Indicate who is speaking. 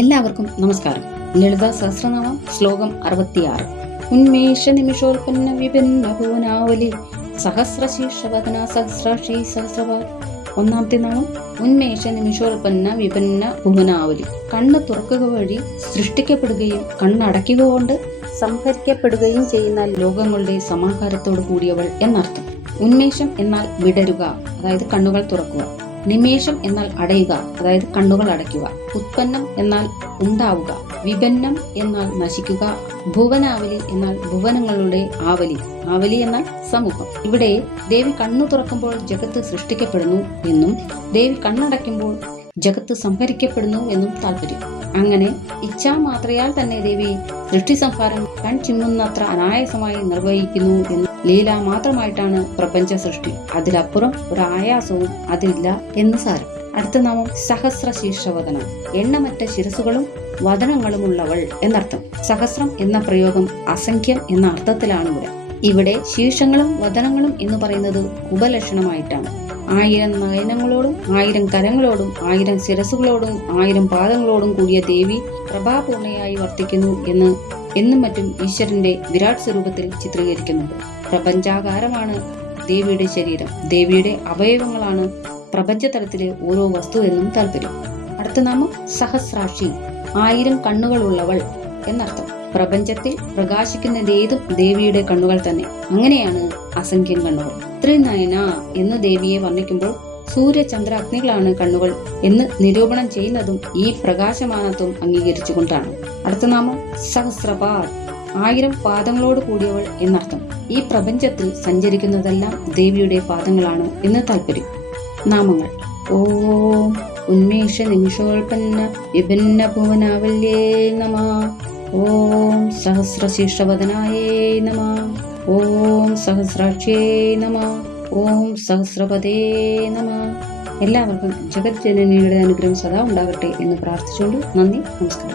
Speaker 1: എല്ലാവർക്കും നമസ്കാരം. ലളിത സഹസ്രനാമം ശ്ലോകം അറുപത്തിയാറ്. ഉന്മേഷ നിമിഷോൽപ്പന്ന വിഭിന്ന ഭുവനാവലി സഹസ്രശീർഷവദന സഹസ്രാക്ഷി സഹസ്രവാർ ഒന്നാമത്തെ നാമം ഉന്മേഷ നിമിഷോൽപ്പന്ന വിഭിന്ന ഭുവനാവലി. കണ്ണ് തുറക്കുക വഴി സൃഷ്ടിക്കപ്പെടുകയും കണ്ണടയ്ക്കുക കൊണ്ട് സംഹരിക്കപ്പെടുകയും ചെയ്യുന്ന ലോകങ്ങളുടെ സമാഹാരത്തോട് കൂടിയവൾ എന്നർത്ഥം. ഉന്മേഷം എന്നാൽ വിടരുക അതായത് കണ്ണുകൾ തുറക്കുക. നിമേഷം എന്നാൽ അടയുക അതായത് കണ്ണുകൾ അടയ്ക്കുക. ഉത്പന്നം എന്നാൽ ഉണ്ടാവുക വിപന്നം എന്നാൽ നശിക്കുക ഭുവനാവലി എന്നാൽ ഭുവനങ്ങളുടെ ആവലി ആവലി എന്നാൽ സമൂഹം. ഇവിടെ ദേവി കണ്ണു തുറക്കുമ്പോൾ ജഗത്ത് സൃഷ്ടിക്കപ്പെടുന്നു എന്നും ദേവി കണ്ണടയ്ക്കുമ്പോൾ ജഗത്ത് സംഹരിക്കപ്പെടുന്നു എന്നും താല്പര്യം. അങ്ങനെ ഇച്ഛാ ഇച്ഛാമാത്രയാൽ തന്നെ ദേവി സൃഷ്ടി സംഹാരം കൺ ചിന്നുന്നത്ര അനായാസമായി നിർവഹിക്കുന്നു എന്ന് ലീല മാത്രമായിട്ടാണ് പ്രപഞ്ച സൃഷ്ടി. അതിലപ്പുറം ഒരു ആയാസവും അതില്ല എന്ന് സാരം. അടുത്ത നാമം സഹസ്ര ശീർഷവദനം എണ്ണമറ്റ ശിരസുകളും വദനങ്ങളുമുള്ളവൾ എന്നർത്ഥം. സഹസ്രം എന്ന പ്രയോഗം അസംഖ്യം എന്ന അർത്ഥത്തിലാണ് ഇവിടെ. ഇവിടെ ശീർഷങ്ങളും വദനങ്ങളും എന്ന് പറയുന്നത് ഉപലക്ഷണമായിട്ടാണ്. ആയിരം നയനങ്ങളോടും ആയിരം കരങ്ങളോടും ആയിരം ശിരസുകളോടും ആയിരം പാദങ്ങളോടും കൂടിയ ദേവി പ്രഭാപൂർണയായി വർത്തിക്കുന്നു എന്ന് എന്നും മറ്റും ഈശ്വരന്റെ വിരാട് സ്വരൂപത്തിൽ ചിത്രീകരിക്കുന്നുണ്ട് പ്രപഞ്ചാകാരമാണ് ദേവിയുടെ ശരീരം. ദേവിയുടെ അവയവങ്ങളാണ് പ്രപഞ്ചതലത്തിലെ ഓരോ വസ്തു എന്നും താല്പര്യം അടുത്ത നാമം സഹസ്രാക്ഷി. ആയിരം കണ്ണുകളുള്ളവൾ എന്നർത്ഥം. പ്രപഞ്ചത്തിൽ പ്രകാശിക്കുന്നതേതും ദേവിയുടെ കണ്ണുകൾ തന്നെ. അങ്ങനെയാണ് അസംഖ്യം കണ്ണുകൾ. ത്രിനയന എന്ന് ദേവിയെ വർണിക്കുമ്പോൾ സൂര്യചന്ദ്ര അഗ്നികളാണ് കണ്ണുകൾ എന്ന് നിരൂപണം ചെയ്യുന്നതും ഈ പ്രകാശമാനത്വം അംഗീകരിച്ചുകൊണ്ടാണ്. അടുത്ത നാമം സഹസ്രപാദ്. ആയിരം പാദങ്ങളോട് കൂടിയവൾ എന്നർത്ഥം. ഈ പ്രപഞ്ചത്തിൽ സഞ്ചരിക്കുന്നതെല്ലാം ദേവിയുടെ പാദങ്ങളാണ് എന്ന് താല്പര്യം നാമങ്ങൾ. ഓം ഉന്മേഷ നിമിഷോൽപ്പന്ന വിഭിന്ന ഭുവനാവല്യേ നമ. ഓം സഹസ്രശീർഷവദനായേ നമ. ഓം സഹസ്രാക്ഷ്യേ നമ. ഓം സഹസ്രപദേ നമ. എല്ലാവർക്കും ജഗത് ജനനിയുടെ അനുഗ്രഹം സദാ ഉണ്ടാകട്ടെ എന്ന് പ്രാർത്ഥിച്ചുകൊണ്ട് നന്ദി നമസ്കാരം.